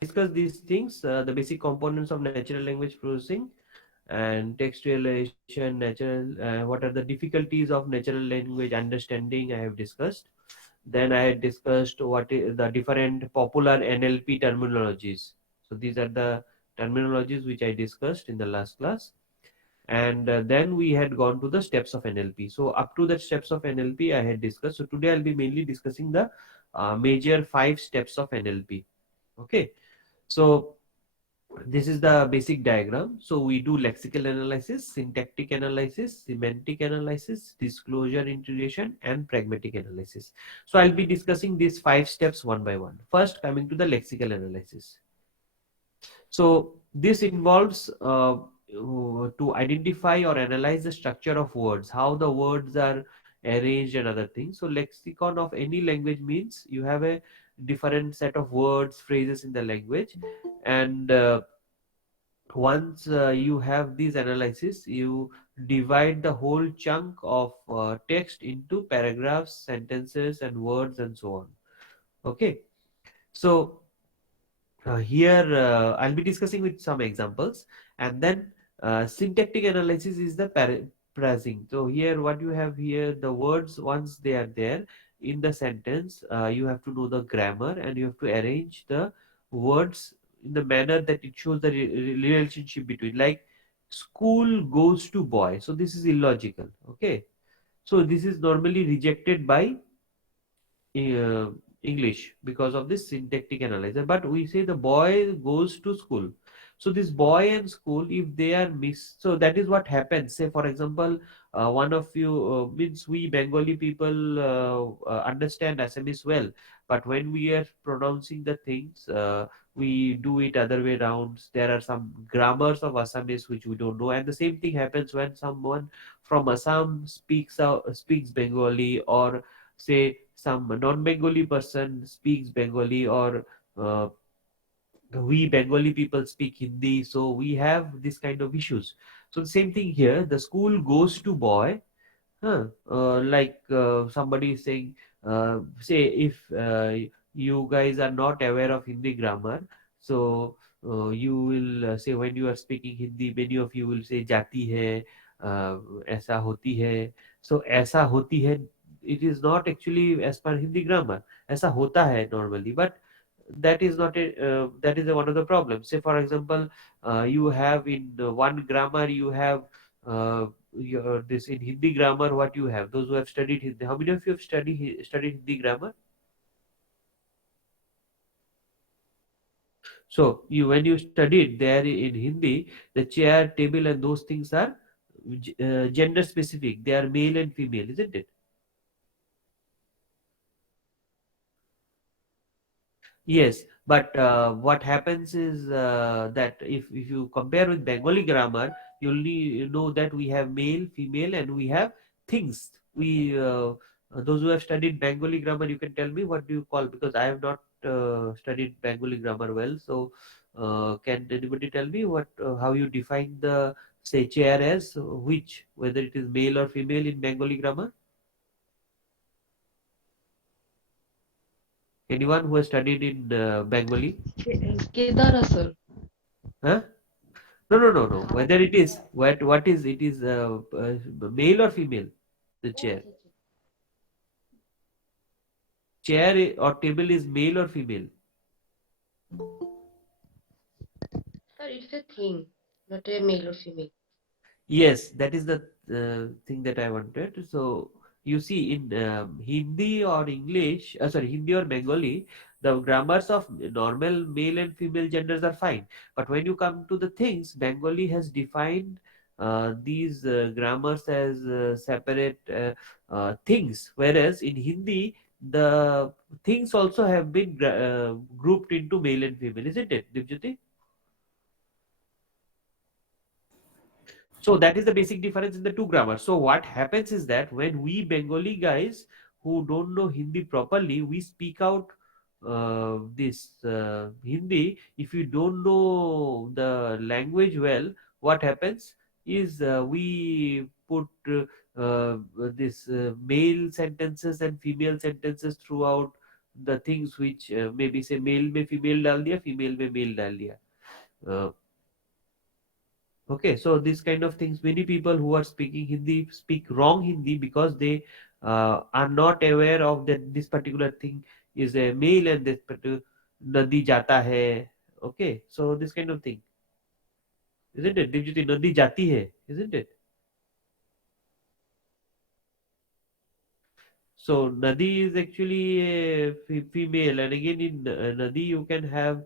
discuss these things, the basic components of natural language processing and textualization, natural, what are the difficulties of natural language understanding, I have discussed. Then I had discussed what is the different popular NLP terminologies. So these are the terminologies which I discussed in the last class. And then we had gone to the steps of NLP. So up to the steps of NLP I had discussed. So today I'll be mainly discussing the major 5 steps of NLP. Okay. So this is the basic diagram. So we do lexical analysis, syntactic analysis, semantic analysis, disclosure integration, and pragmatic analysis. So I'll be discussing these 5 steps one by one. First, coming to the lexical analysis. So this involves to identify or analyze the structure of words, how the words are arranged and other things. So lexicon of any language means you have a different set of words, phrases in the language, and once you have these analysis, you divide the whole chunk of text into paragraphs, sentences, and words, and so on. Okay, so here I'll be discussing with some examples, and then syntactic analysis is the paraphrasing. So here what you have here, the words once they are there in the sentence, you have to know the grammar and you have to arrange the words in the manner that it shows the relationship between, like school goes to boy. So this is illogical. Okay, so this is normally rejected by uh, English because of this syntactic analyzer. But we say the boy goes to school. So this boy and school, if they are missed, so that is what happens. Say for example, one of you means we Bengali people understand Assamese well, but when we are pronouncing the things, we do it other way around. There are some grammars of Assamese which we don't know, and the same thing happens when someone from Assam speaks Bengali, or say some non-Bengali person speaks Bengali, or uh, we Bengali people speak Hindi, so we have this kind of issues. So the same thing here, the school goes to boy. Like somebody is saying, say if you guys are not aware of Hindi grammar, so you will say when you are speaking Hindi, many of you will say jati hai, uh, ऐसा होती है. So ऐसा होती है, it is not actually as per Hindi grammar. ऐसा होता है normally, but that is not a that is one of the problems. Say for example, you have in one grammar you have this in Hindi grammar, what you have, those who have studied Hindi, how many of you have studied Hindi grammar? So you, when you studied there in Hindi, the chair, table, and those things are gender specific. They are male and female, isn't it? Yes, but what happens is that if you compare with Bengali grammar, you know that we have male, female, and we have things. We those who have studied Bengali grammar, you can tell me what do you call, because I have not studied Bengali grammar well. So can anybody tell me what how you define the, say, chair as which, whether it is male or female in Bengali grammar? Anyone who has studied in Bengali? Kedara, sir. Huh? No, no, no, no. Whether it is what is it is male or female? The chair or table is male or female? Sir, it's a thing, not a male or female. Yes, that is the thing that I wanted. So you see, in Hindi or English, sorry, Hindi or Bengali, the grammars of normal male and female genders are fine. But when you come to the things, Bengali has defined these grammars as separate things, whereas in Hindi, the things also have been grouped into male and female, isn't it, Deepjyoti? So that is the basic difference in the two grammars. So what happens is that when we Bengali guys who don't know Hindi properly, we speak out this Hindi. If you don't know the language well, what happens is we put this male sentences and female sentences throughout. the things which maybe say male में female डाल दिया, female में male डाल दिया. uh, okay, so this kind of things, many people who are speaking Hindi speak wrong Hindi because they are not aware of that this particular thing is a male and this particular nadi jata hai. Okay, so this kind of thing, isn't it? Dipjyoti, nadi jati hai, isn't it? So Nadi is actually a female, and again in Nadi you can have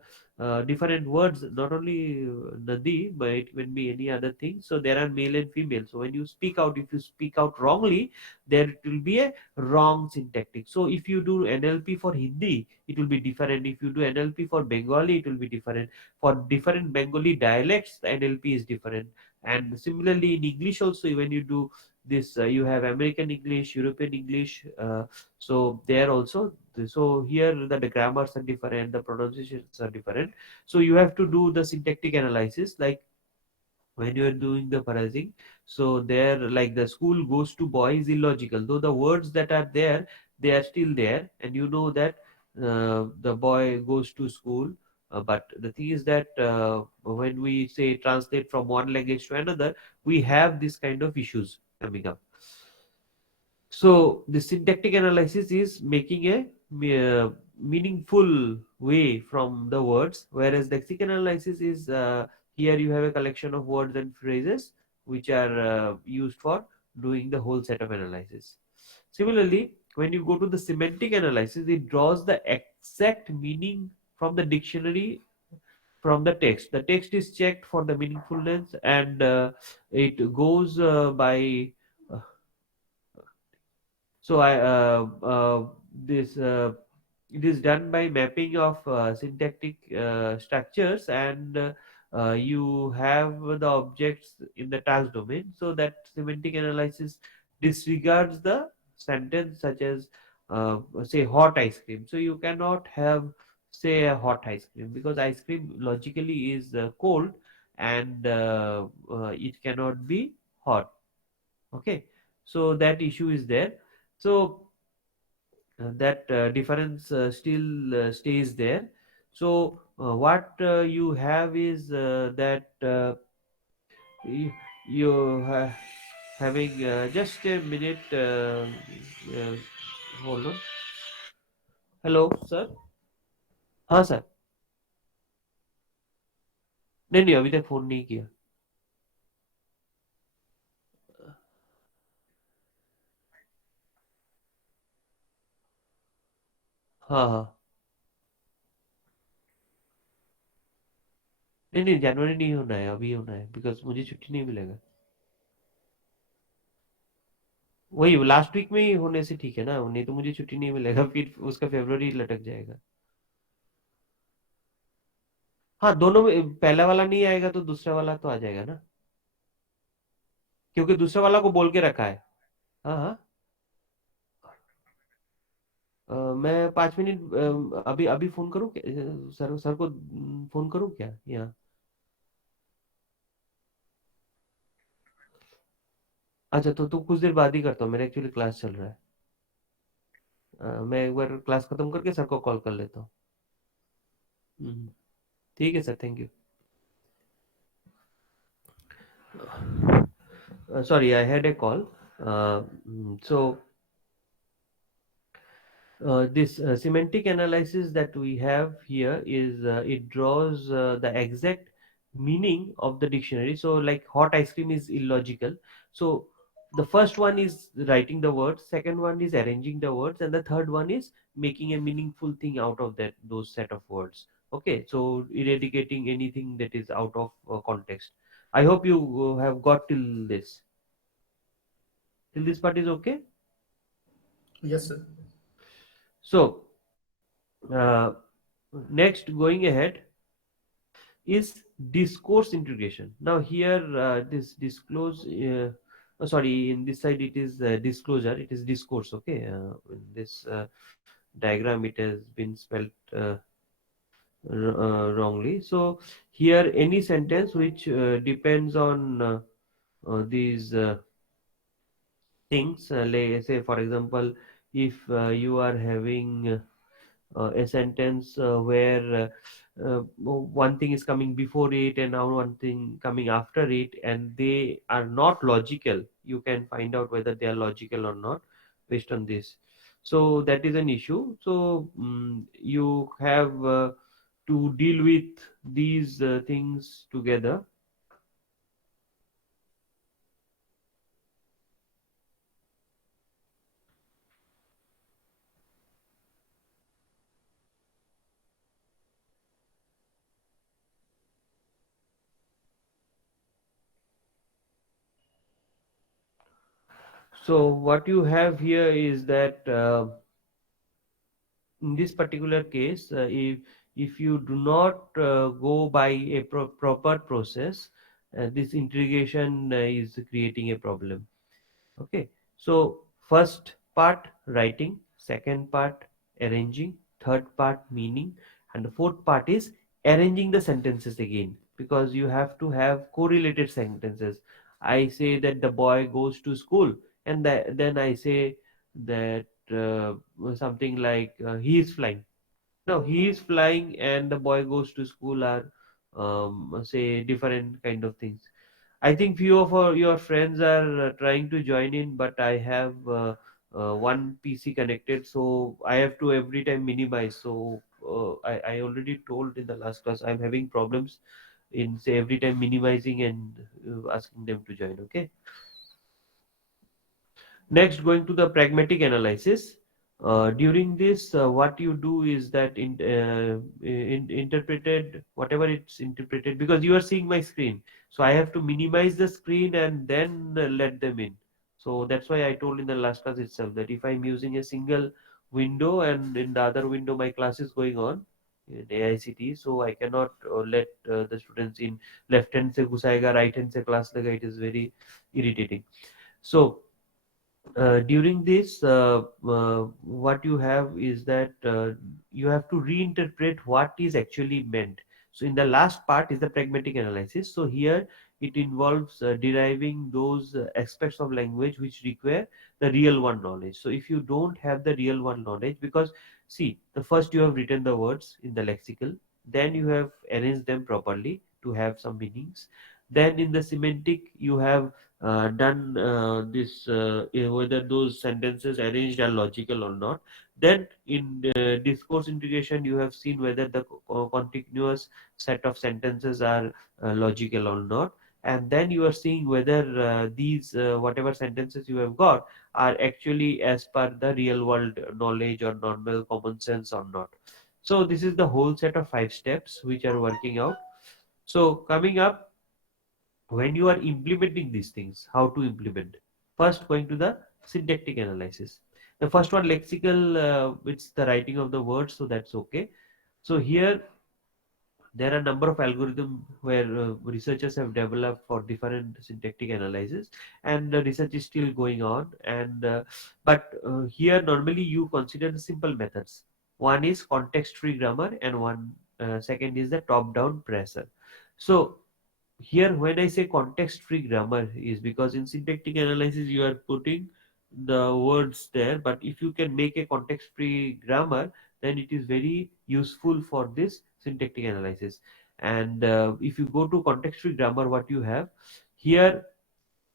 different words. Not only Nadi, but it can be any other thing. So there are male and female. So when you speak out, if you speak out wrongly, there will be a wrong syntactic. So if you do NLP for Hindi, it will be different. If you do NLP for Bengali, it will be different. For different Bengali dialects, the NLP is different. And similarly in English also, when you do this you have American English, European English, so there also, so here the grammars are different, the pronunciations are different. So you have to do the syntactic analysis, like when you are doing the phrasing. So there, like the school goes to boy is illogical, though the words that are there, they are still there, and you know that the boy goes to school. But the thing is that when we say translate from one language to another, we have this kind of issues coming up. So the syntactic analysis is making a meaningful way from the words, whereas lexical analysis is here you have a collection of words and phrases which are used for doing the whole set of analysis. Similarly, when you go to the semantic analysis, it draws the exact meaning from the dictionary from the text. The text is checked for the meaningfulness, and it goes by uh, so I this it is done by mapping of syntactic structures, and you have the objects in the task domain. So that semantic analysis disregards the sentence such as say hot ice cream. So you cannot have say a hot ice cream because ice cream logically is cold, and it cannot be hot. Okay, so that issue is there. So that difference still stays there. So what you have is that you, you having just a minute. Uh, hold on. Hello, sir. हाँ sir. नहीं नहीं, अभी तक phone नहीं किया. हाँ हाँ. नहीं नहीं, जनवरी नहीं होना है, अभी होना है, बिकॉज मुझे छुट्टी नहीं मिलेगा. वही लास्ट वीक में ही होने से ठीक है ना, नहीं तो मुझे छुट्टी नहीं मिलेगा, फिर उसका फेब्रुवरी लटक जाएगा. हाँ, दोनों में पहला वाला नहीं आएगा तो दूसरा वाला तो आ जाएगा ना, क्योंकि दूसरे वाला को बोल के रखा है. हाँ हाँ. मैं 5 मिनट अभी अभी फोन करूँ क्या? सर सर को फोन करूँ क्या यहाँ? अच्छा, तो कुछ देर बाद ही करता हूँ, मेरा एक्चुअली क्लास चल रहा है. मैं एक बार क्लास खत्म करके सर को कॉल कर लेता हूँ. हम्म, ठीक है sir, thank you. Sorry, I had a call. So this semantic analysis that we have here is it draws the exact meaning of the dictionary. So like hot ice cream is illogical. So the first one is writing the words, second one is arranging the words, and the third one is making a meaningful thing out of that those set of words. Okay, so eradicating anything that is out of context. I hope you have got till this. Till this part is okay. Yes, sir. So uh, next, going ahead, is discourse integration. Now here this disclose sorry, in this side it is disclosure, it is discourse. Okay, in this diagram it has been spelled wrongly. So here any sentence which depends on these things, say for example, if you are having a sentence where one thing is coming before it and now one thing coming after it, and they are not logical. You can find out whether they are logical or not based on this. So that is an issue. So you have to deal with these things together. So what you have here is that in this particular case, if you do not go by a proper process, this integration is creating a problem. Okay, so first part writing, second part arranging, third part meaning, and the fourth part is arranging the sentences again, because you have to have correlated sentences. I say that the boy goes to school, and then I say that something like he is flying. No, he is flying and the boy goes to school are say different kind of things. I think few of your friends are trying to join in, but I have one PC connected, so I have to every time minimize. So I already told in the last class I'm having problems in say every time minimizing and asking them to join. Okay. Next, going to the pragmatic analysis. During this, what you do is that interpreted whatever it's interpreted, because you are seeing my screen. So I have to minimize the screen and then let them in. So that's why I told in the last class itself that if I'm using a single window and in the other window my class is going on in AICT, so I cannot let the students in. Left hand se ghusayega, right hand se class lega. It is very irritating. So during this, what you have is that you have to reinterpret what is actually meant. So in the last part is the pragmatic analysis. So here it involves deriving those aspects of language which require the real one knowledge. So if you don't have the real one knowledge, because see, the first you have written the words in the lexical, then you have arranged them properly to have some meanings. Then in the semantic you have done this whether those sentences arranged are logical or not. Then in discourse integration you have seen whether the continuous set of sentences are logical or not. And then you are seeing whether these whatever sentences you have got are actually as per the real world knowledge or normal common sense or not. So this is the whole set of 5 steps which are working out. So coming up, when you are implementing these things, how to implement? First, going to the syntactic analysis. The first one, lexical, it's the writing of the words, so that's okay. So here there are a number of algorithms where researchers have developed for different syntactic analysis, and the research is still going on. And but here normally you consider the simple methods. One is context-free grammar, and one second is the top-down pressure. So here when I say context free grammar is because in syntactic analysis you are putting the words there, but if you can make a context free grammar, then it is very useful for this syntactic analysis. And if you go to context free grammar, what you have here,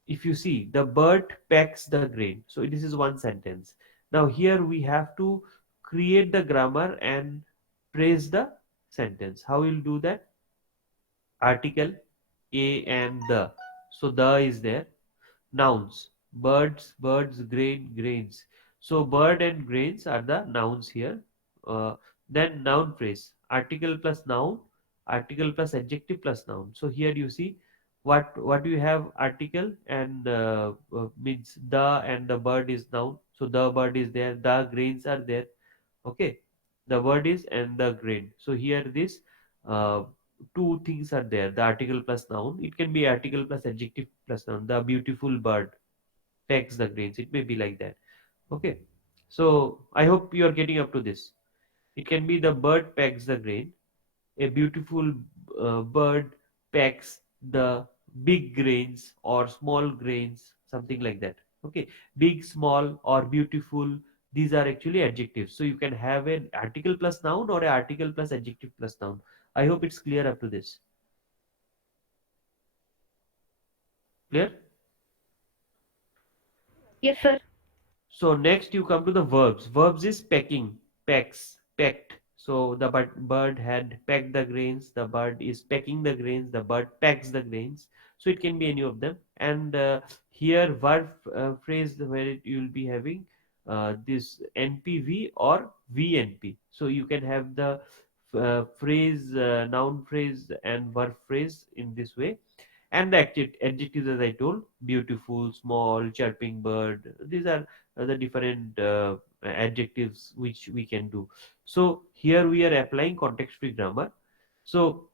if you see, the bird pecks the grain, so this is one sentence. Now here we have to create the grammar and praise the sentence. How will do that? Article, a and the. So the is there. Nouns, birds, birds, grain, grains. So bird and grains are the nouns here. uh, then noun phrase, article plus noun, article plus adjective plus noun. So here you see what you have, article and means the, and the bird is noun, so the bird is there, the grains are there. Okay, the word is and the grain. So here this uh, two things are there, the article plus noun. It can be article plus adjective plus noun. The beautiful bird pecks the grains, it may be like that. Okay, so I hope you are getting up to this. It can be the bird pecks the grain, a beautiful bird pecks the big grains or small grains, something like that. Okay, big, small, or beautiful, These are actually adjectives. So you can have an article plus noun or an article plus adjective plus noun. I hope it's clear up to this. Clear? Yes, sir. So next you come to the verbs. Verbs is pecking, pecks, pecked. So the bird had pecked the grains. The bird is pecking the grains. The bird pecks the grains. So it can be any of them. And here verb phrase where you will be having this NPV or VNP. So you can have the phrase, noun phrase and verb phrase in this way. And the adjectives, as I told, beautiful, small, chirping bird. These are the different adjectives which we can do. So here we are applying context free grammar. So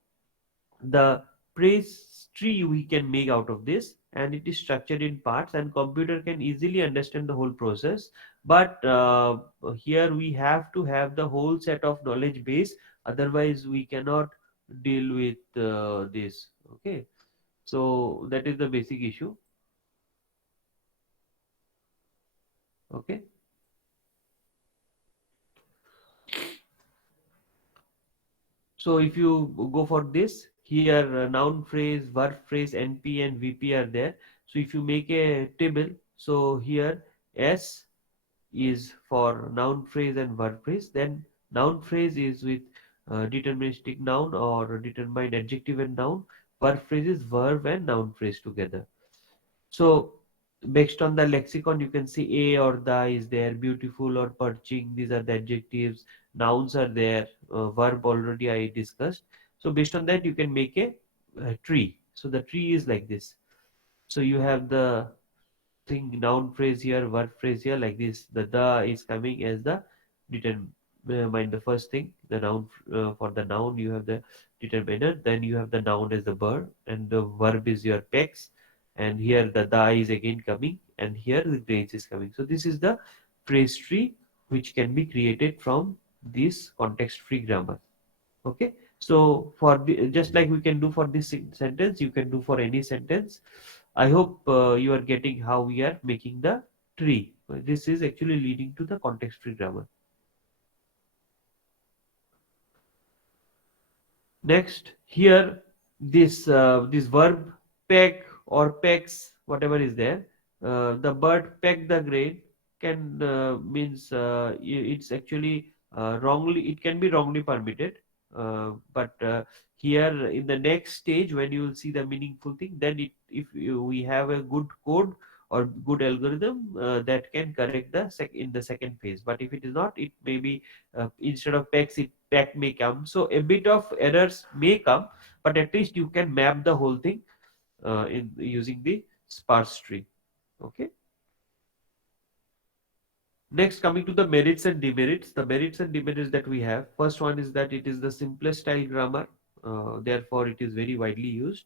the praise tree we can make out of this, and it is structured in parts and computer can easily understand the whole process. But here we have to have the whole set of knowledge base, otherwise we cannot deal with this. Okay, so that is the basic issue. Okay. So if you go for this, here noun phrase, verb phrase, NP and VP are there. So if you make a table, so here S is for noun phrase and verb phrase. Then noun phrase is with deterministic noun or determined adjective and noun. Verb phrase is verb and noun phrase together. So based on the lexicon, you can see a or the is there, beautiful or perching. These are the adjectives. Nouns are there. Verb already I discussed. So based on that, you can make a tree. So the tree is like this. So you have the thing noun phrase here, verb phrase here like this. The is coming as the determine the first thing. The noun for the noun you have the determiner. Then you have the noun as the bird, and the verb is your pecs. And here the is again coming, and here the grains is coming. So this is the phrase tree which can be created from this context free grammar. Okay. So for the, just like we can do for this sentence, you can do for any sentence. I hope you are getting how we are making the tree. This is actually leading to the context free grammar. Next, here this verb peck or pecks, whatever is there, the bird peck the grain can means it's actually wrongly. It can be wrongly permitted, but here in the next stage when you will see the meaningful thing, then if we have a good code or good algorithm that can correct the in the second phase. But if it is not, it may be instead of pecks, it peck may come. So a bit of errors may come, but at least you can map the whole thing in using the sparse tree. Okay. Next, coming to the merits and demerits. The merits and demerits that we have. First one is that it is the simplest style grammar. Therefore, it is very widely used.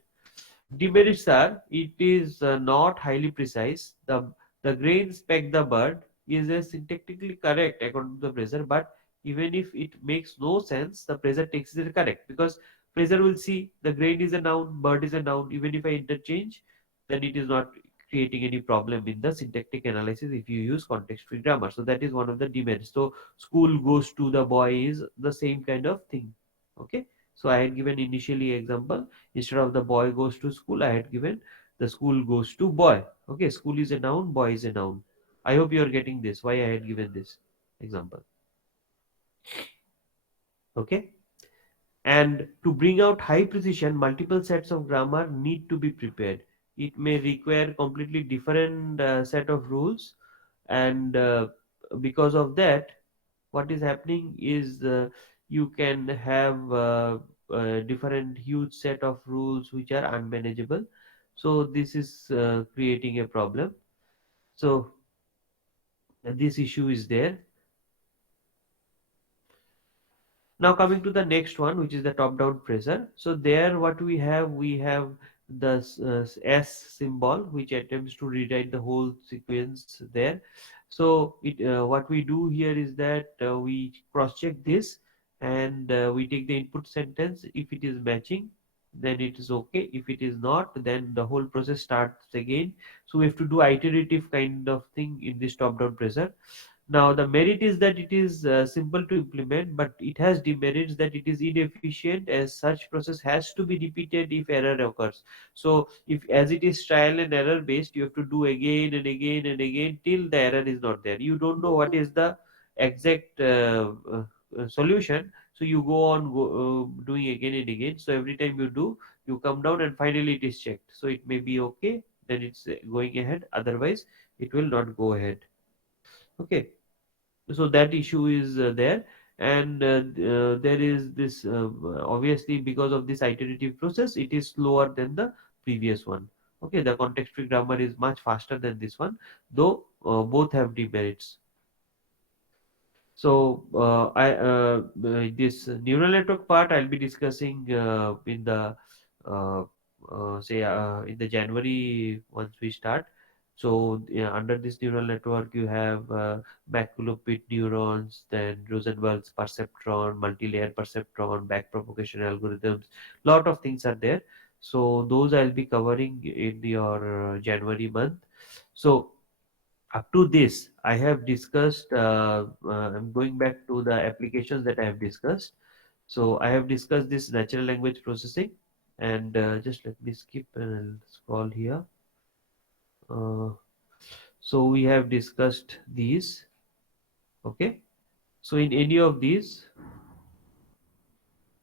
Demerits are it is not highly precise. The grains peg the bird is a syntactically correct according to the Fraser, but even if it makes no sense, the Fraser takes it correct because Fraser will see the grain is a noun, bird is a noun. Even if I interchange, then it is not creating any problem in the syntactic analysis if you use context-free grammar. So that is one of the demerits. So school goes to the boy is the same kind of thing. Okay. So I had given initially example. Instead of the boy goes to school, I had given the school goes to boy. Okay, school is a noun, boy is a noun. I hope you are getting this. Why I had given this example. Okay. And to bring out high precision, multiple sets of grammar need to be prepared. It may require completely different set of rules, and because of that, what is happening is you can have different huge set of rules which are unmanageable. So this is creating a problem. So this issue is there. Now coming to the next one, which is the top down pressure. So there what we have the S symbol which attempts to rewrite the whole sequence there. So what we do here is that we cross check this, and we take the input sentence. If it is matching, then it is okay. If it is not, then the whole process starts again. So we have to do iterative kind of thing in this top down pressure. Now, the merit is that it is simple to implement, but it has demerits that it is inefficient, as such process has to be repeated if error occurs. So, if as it is trial and error based, you have to do again and again and again till the error is not there. You don't know what is the exact solution, so you go on doing again and again. So every time you do, you come down and finally it is checked. So it may be okay, then it's going ahead. Otherwise, it will not go ahead. Okay, so that issue is there. And there is this obviously, because of this iterative process, it is slower than the previous one. Okay, the context free grammar is much faster than this one, though both have demerits. So this neural network part I'll be discussing in the say in the January once we start. So yeah, under this neural network you have maculopit neurons, then Rosenberg's perceptron, multi-layer perceptron, backpropagation algorithms. Lot of things are there. So those I'll be covering in your January month. So up to this I have discussed I'm going back to the applications that I have discussed. So I have discussed this natural language processing, and just let me skip and I'll scroll here. uh, so we have discussed these. Okay, so in any of these,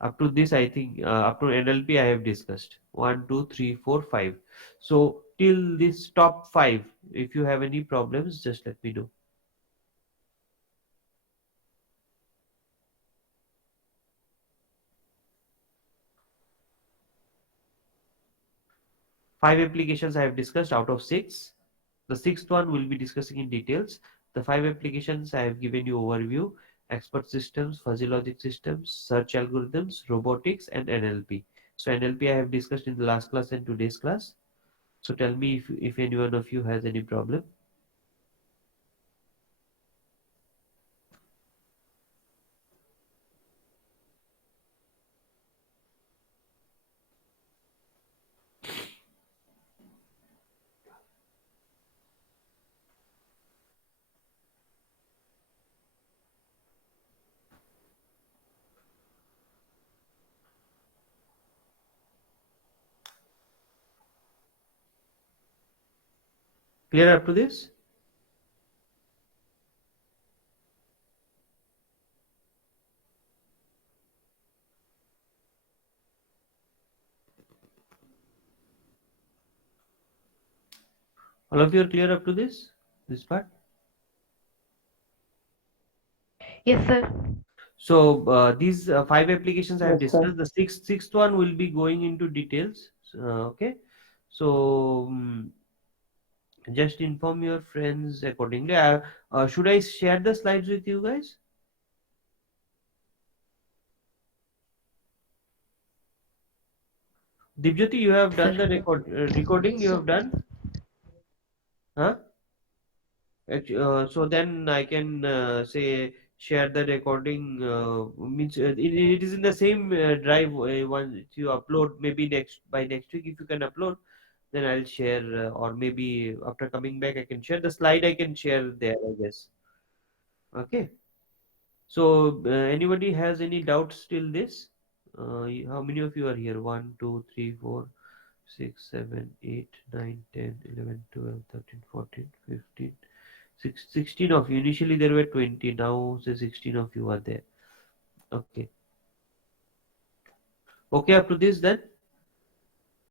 up to this I think up to NLP I have discussed 1 2 3 4 5. So till this top 5, if you have any problems, just let me know. 5 applications I have discussed out of 6. The sixth one we'll be discussing in details. The 5 applications I have given you overview: expert systems, fuzzy logic systems, search algorithms, robotics, and NLP. So NLP I have discussed in the last class and today's class. So tell me if any one of you has any problem. Clear up to this? All of you are clear up to this part? Yes, sir. So these 5 applications I have Yes, sir. discussed. The sixth one will be going into details. Okay, so just inform your friends accordingly. Should I share the slides with you guys? Deepjyoti, you have Sir. done the recording. You So, have done, huh? So then I can say share the recording. Means it is in the same drive. Once you upload, maybe by next week, if you can upload, then I'll share, or maybe after coming back, I can share the slide. I can share there, I guess. Okay. So anybody has any doubts till this? How many of you are here? 1, 2, 3, 4, 6, 7, 8, 9, 10, 11, 12, 13, 14, 15, 16 of you. Initially there were 20, now say 16 of you are there. Okay. Okay, up to this then.